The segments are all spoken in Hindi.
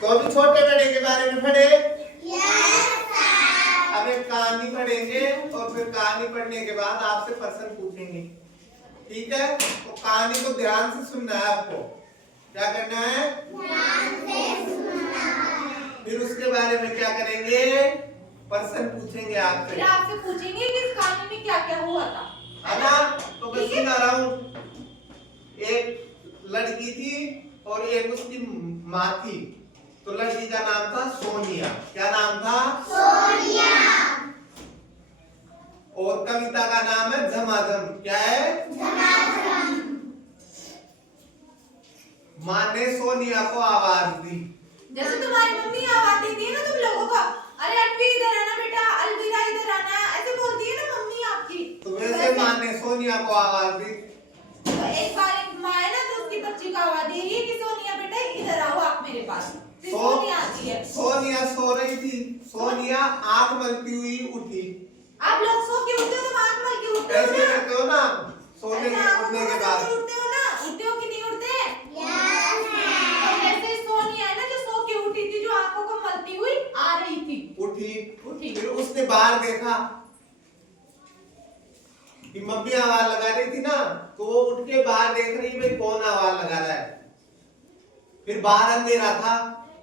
तो अभी छोटे बड़े के बारे में पढ़े। Yes sir. अब एक कहानी पढ़ेंगे और फिर कहानी पढ़ने के बाद आपसे प्रश्न पूछेंगे, ठीक है? तो कहानी को ध्यान से सुनना है आपको। क्या करना है? ध्यान से सुनना है। फिर उसके बारे में क्या करेंगे? प्रश्न पूछेंगे आपसे। फिर आपसे पूछेंगे कि इस कहानी में क्या क्या हुआ था, है ना? तो मैं सुना रहा हूँ। एक लड़की थी और एक उसकी माँ थी। तो लड़की का नाम था सोनिया। क्या नाम था? सोनिया। और कविता का नाम है झमाझम। क्या है? झमाझम। माँ ने सोनिया को आवाज दी। जैसे तुम्हारी मम्मी आवाज देती है ना तुम लोगों को, अरे अल्वी इधर आना बेटा, अलविदा इधर आना, ऐसे बोलती है ना मम्मी आपकी। तो वैसे माँ ने सोनिया को आवाज दी। तो एक बार एक माँ है ना तो उसकी बच्ची को आवाज दे रही है कि सोनिया बेटा इधर आओ आप मेरे पास। फिर सोनिया आती है। सोनिया सो रही थी। सोनिया आंख मलती हुई उठी। आप लोग सो के उठते हो तो आंख मल के उठते हो ऐसे ना? करते हो ना सोने के उठने के बाद? उठते हो ना? उठते हो कि नहीं उठते? यस तो सर। ऐसे सोनिया है ना जो सो के उठी थी, जो आंखों को मलती हुई आ रही थी। उठी। उठी। फिर उसने बाहर देखा कि मम्मी आवाज लगा रही थी ना, तो वो उठ के बाहर देख रही भाई कौन आवाज लगा रहा है। फिर बाहर अंधेरा था।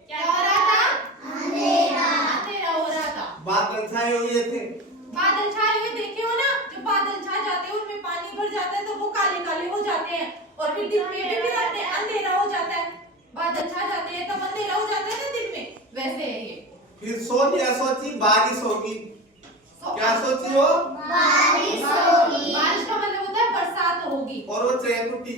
क्या हो रहा था? अंधेरा। अंधेरा हो रहा था। बादल छाए हुए थे। बादल छाए हुए देखे हो ना? जब बादल छा जाते हैं उनमें पानी भर जाता है तो वो काले काले हो जाते हैं और फिर दिन में भी फिर अंधेरा हो जाता है। बादल छा जाते हैं तब अंधेरा हो जाता है ना दिन में, वैसे है ये। फिर सोनिया सोची बारिश होगी। क्या सोची वो? बारिश होगी। बारिश का मतलब होता है बरसात होगी। और वो चहक उठी।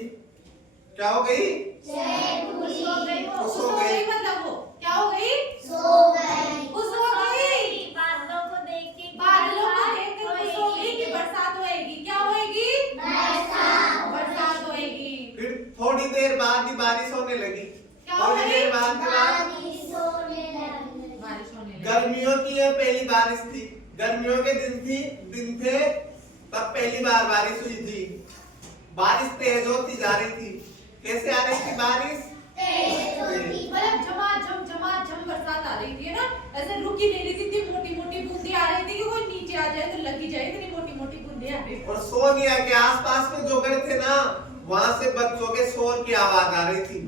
क्या हो गई? खुश हो गई वो, खुश खुश हो हो गई। गई मतलब वो क्या हो गई? सो गई। खुश हो गई। बादलों को देख के बादलों को देख के खुश हो गई कि बरसात होएगी। क्या होएगी? बरसात। बरसात होएगी। फिर थोड़ी देर बाद ही बारिश होने लगी। क्या थोड़ी हो देर गई? बाद बारिश होने लगी। बारिश होने लगी। गर्मियों की यह पहली बारिश थी। गर्मियों के दिन थे तब पहली बार बारिश हुई थी। बारिश तेज होती जा रही थी। कैसे आ रही थी बारिश? तेज होती। मतलब झमाझम बरसात आ रही थी ना, ऐसे रुकी नहीं रही थी, इतनी मोटी मोटी बूंदे आ रही थी कि कोई नीचे आ जाए तो लगी जाए, इतनी मोटी मोटी बूंदे आ रही थी। और सोनिया के आसपास में जो घर थे ना, वहां से बच्चों के शोर की आवाज आ रही थी।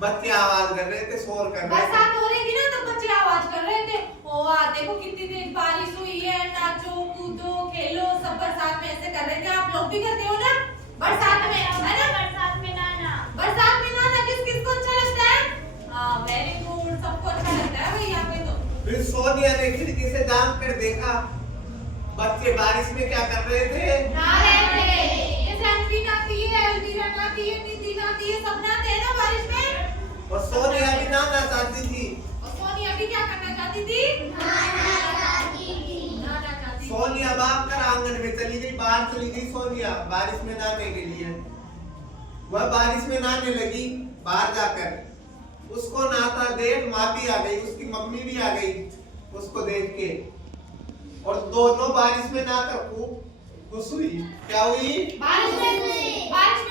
बच्चे आवाज कर रहे थे, शोर कर रहे थे। बरसात हो रही थी ना तो बच्चे आवाज कर रहे थे, ओ आ देखो कितनी तेज बारिश हुई है, नाचो कूदो खेलो, सब बरसात में ऐसे कर रहे थे। आप लोग भी करते हो ना बरसात में, है ना? बरसात में नहाना। बरसात में नहाना किस किस को अच्छा लगता है? हाँ वेरी गुड, सबको अच्छा लगता है भाई यहाँ पे तो। फिर सोनिया ने खिड़की से झांक कर देखा, बच्चे बारिश में क्या कर रहे थे? नहा रहे थे। जैसे अनवी नहाती है, अलवीरा नहाती है, निधि नहाती है, सब नहाते हैं ना बारिश में। और सोनिया भी नहाना चाहती थी। और सोनिया भी क्या करना चाहती थी? नहाना चाहती थी। नहाना चाहती थी। सोनिया भागकर आंगन में चली गई। बाहर चली गई सोनिया बारिश में नहाने के लिए। वह बारिश में नहाने लगी। बाहर जाकर उसको नहाता देख माँ भी आ गई, उसकी मम्मी भी आ गई उसको देख के, और दोनों बारिश में नहाकर खूब खुश हुई। क्या हुई? बारिश में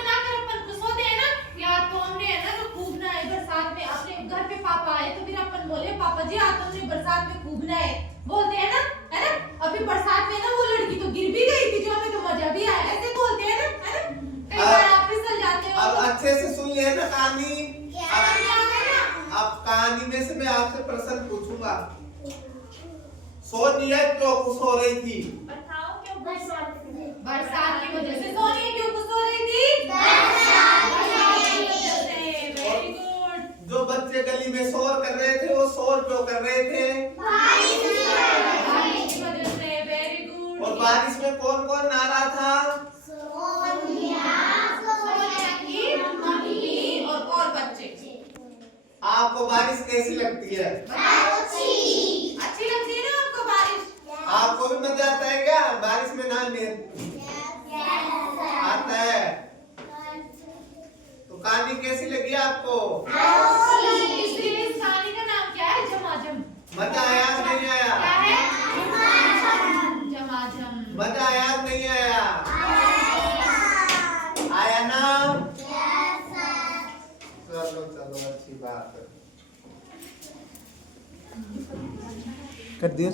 नहाकर अपन खुश होते हैं ना। यार तो हमने है ना तो खूब नहाए बरसात में। अपने घर पे पापा आए तो फिर अपन बोले पापा जी आज तुमने बरसात में खूब नहाए, बोलते हैं ना, है ना? अभी बरसात में ना वो लड़की तो गिर भी गई थी, जो हमें तो मजा भी आया, ऐसे बोलते हैं ना, है ना? कई बार आप फिसल जाते हो। अब अच्छे से सुन लिया ना कहानी। ना अब कहानी में से मैं आपसे प्रश्न पूछूंगा। सोनिया क्यों खुश हो रही थी? बताओ क्यों बरसात में? बरसात की वजह से। सोनिया क्यों खुश हो रही थी? बरसात की वजह से। Very good. जो बच्चे गली में शोर कर रहे थे वो शोर क्यों कर रहे थे? बारिश की वजह से। Very good. और बारिश में कौन कौन नहा रहा था? सोनिया। सोनिया की मम्मी और बच्चे। आपको बारिश कैसी लगती है? अच्छी। अच्छी लगती है ना आपको बारिश? आपको भी मजा आता है क्या बारिश में नहाने? आता है। तो कहानी कैसी लगी आपको? इस कहानी का नाम क्या है? झमाझम। मजा आया नहीं आया? क्या है? झमाझम। मजा आया नहीं आया? आया ना? चलो चलो अच्छी बात है। कर दिया